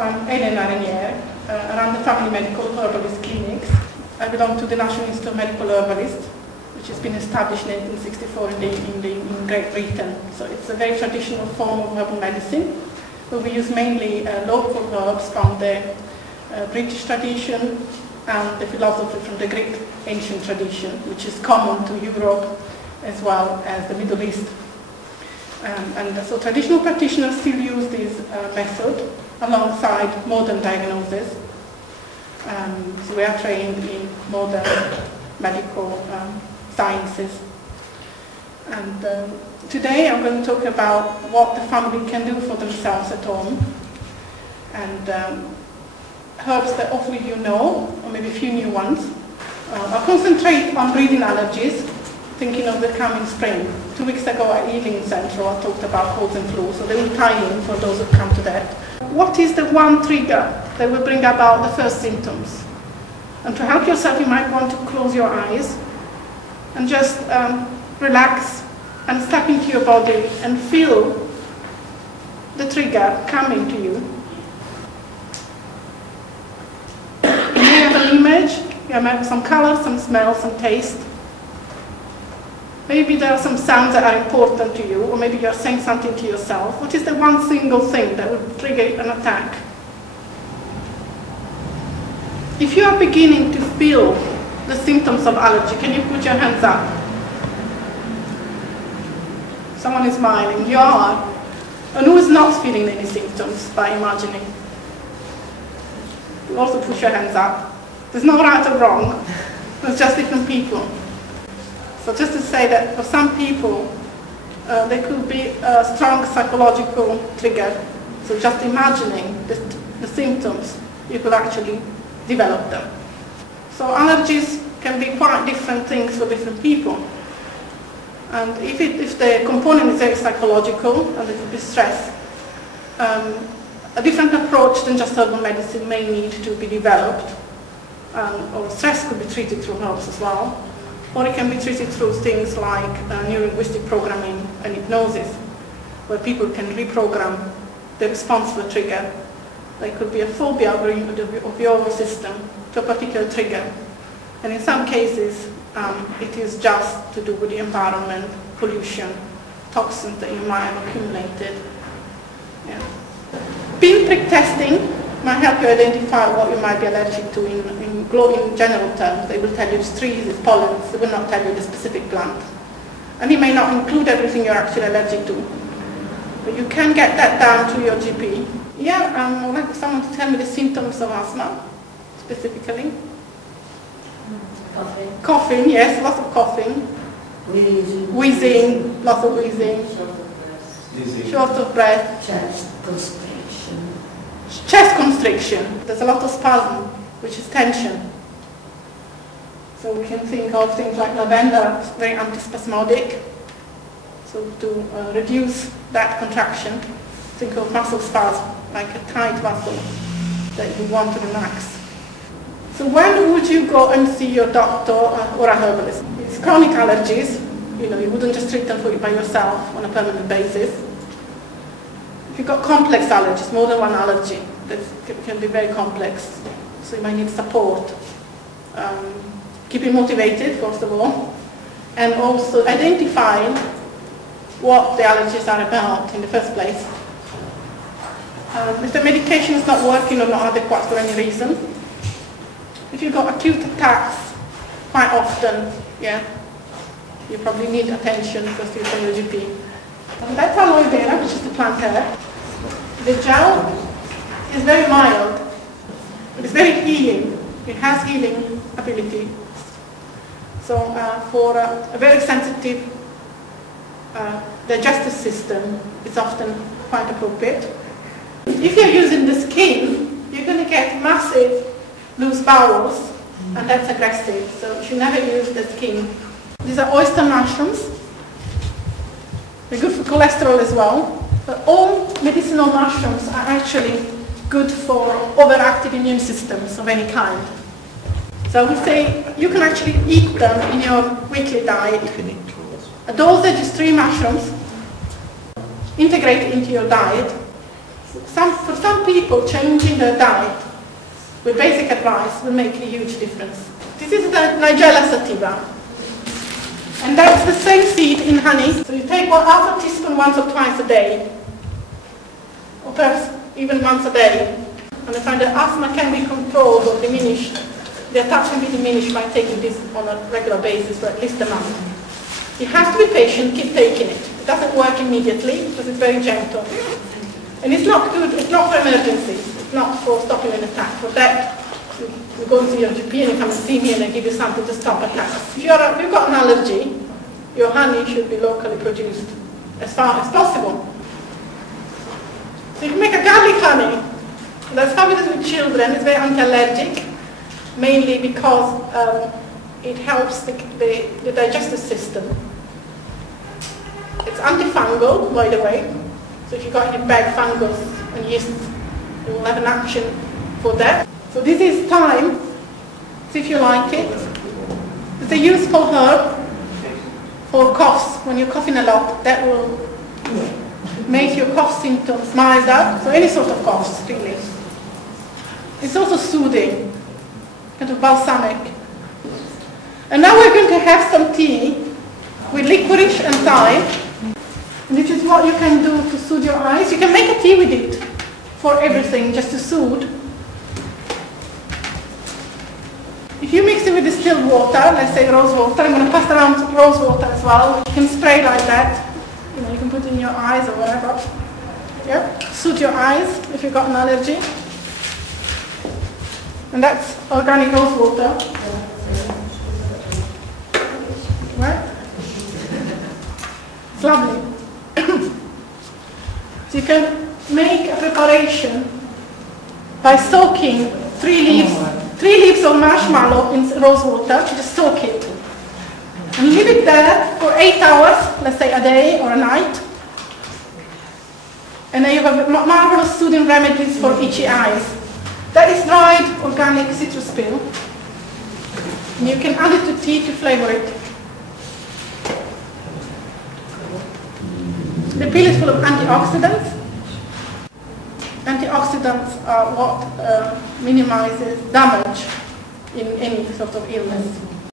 I'm Elena Renier, I run the Family Medical Herbalist clinics. I belong to the National Institute of Medical Herbalist, which has been established in 1864 in Great Britain. So it's a very traditional form of herbal medicine, where we use mainly local herbs from the British tradition and the philosophy from the Greek ancient tradition, which is common to Europe as well as the Middle East. So traditional practitioners still use this method alongside modern diagnosis. So we are trained in modern medical sciences. And today I'm going to talk about what the family can do for themselves at home, and herbs that hopefully you know, or maybe a few new ones. I'll concentrate on breathing allergies, thinking of the coming spring. 2 weeks ago at Healing Central I talked about colds and flu, so they will tie in for those who come to that. What is the one trigger that will bring about the first symptoms? And to help yourself, you might want to close your eyes and just relax and step into your body and feel the trigger coming to you. You may have an image, you may have some color, some smell, some taste. Maybe there are some sounds that are important to you, or maybe you're saying something to yourself. What is the one single thing that would trigger an attack? If you are beginning to feel the symptoms of allergy, can you put your hands up? Someone is smiling. You are. And who is not feeling any symptoms by imagining? You also put your hands up. There's no right or wrong. There's just different people. So just to say that for some people, there could be a strong psychological trigger. So just imagining the symptoms, you could actually develop them. So allergies can be quite different things for different people. And if the component is very psychological, and it could be stress, a different approach than just herbal medicine may need to be developed. Or stress could be treated through herbs as well. Or it can be treated through things like neurolinguistic programming and hypnosis, where people can reprogram the response to a trigger. There could be a phobia of your system to a particular trigger. And in some cases, it is just to do with the environment, pollution, toxins that you might have accumulated. Yeah. Pinprick testing might help you identify what you might be allergic to in general terms. They will tell you it's trees, it's pollens, they will not tell you the specific plant. And it may not include everything you're actually allergic to. But you can get that down to your GP. Yeah, I would like someone to tell me the symptoms of asthma, specifically. Coughing. Coughing, yes, lots of coughing. Wheezing, lots of wheezing. Short of breath. Chest constriction. Chest constriction. There's a lot of spasm, which is tension. So we can think of things like lavender, very antispasmodic. So to reduce that contraction, think of muscle spasm, like a tight muscle that you want to relax. So when would you go and see your doctor or a herbalist? It's chronic allergies. You wouldn't just treat them by yourself on a permanent basis. If you've got complex allergies, more than one allergy, that can be very complex. So you might need support. Keeping motivated, first of all, and also identifying what the allergies are about in the first place. If the medication is not working or not adequate for any reason, if you've got acute attacks quite often, yeah, you probably need attention first from your GP. And that's aloe vera, which is the plant herb. The gel is very mild, but it's very healing. It has healing ability. So for a very sensitive digestive system, it's often quite appropriate. If you're using the skin, you're going to get massive loose bowels, and that's aggressive, so you should never use the skin. These are oyster mushrooms. They're good for cholesterol as well, but all medicinal mushrooms are actually good for overactive immune systems of any kind. So I would say you can actually eat them in your weekly diet. A dosage is 3 mushrooms. Integrate it into your diet. For some people, changing their diet with basic advice will make a huge difference. This is the Nigella sativa. And that's the same seed in honey. So you take half a teaspoon once or twice a day, or perhaps even once a day. And I find that asthma can be controlled or diminished. The attack can be diminished by taking this on a regular basis for at least a month. You have to be patient, keep taking it. It doesn't work immediately because it's very gentle. And it's not good, it's not for emergencies. It's not for stopping an attack. For that, you go to your GP and you come and see me and I give you something to stop attacks. If you've got an allergy, your honey should be locally produced as far as possible. So you can make a garlic honey. That's fabulous with children. It's very anti-allergic, mainly because it helps the digestive system. It's antifungal, by the way. So if you've got any bad fungus and yeast, it will have an action for that. So this is thyme, see if you like it. It's a useful herb for coughs. When you're coughing a lot, that will make your cough symptoms milder. So any sort of coughs, really. It's also soothing, kind of balsamic. And now we're going to have some tea with licorice and thyme. And this is what you can do to soothe your eyes. You can make a tea with it for everything, just to soothe. If you mix it with distilled water, let's say rose water, I'm going to pass around rose water as well. You can spray like that. You know, you can put it in your eyes or whatever. Yeah, soothe your eyes if you've got an allergy. And that's organic rose water. Right? It's lovely. So you can make a preparation by soaking 3 leaves of marshmallow in rose water. Just soak it and leave it there for 8 hours, let's say a day or a night. And then you have marvelous soothing remedies for itchy eyes. That is dried organic citrus peel. And you can add it to tea to flavor it. The peel is full of antioxidants. Antioxidants are what minimizes damage in any sort of illness.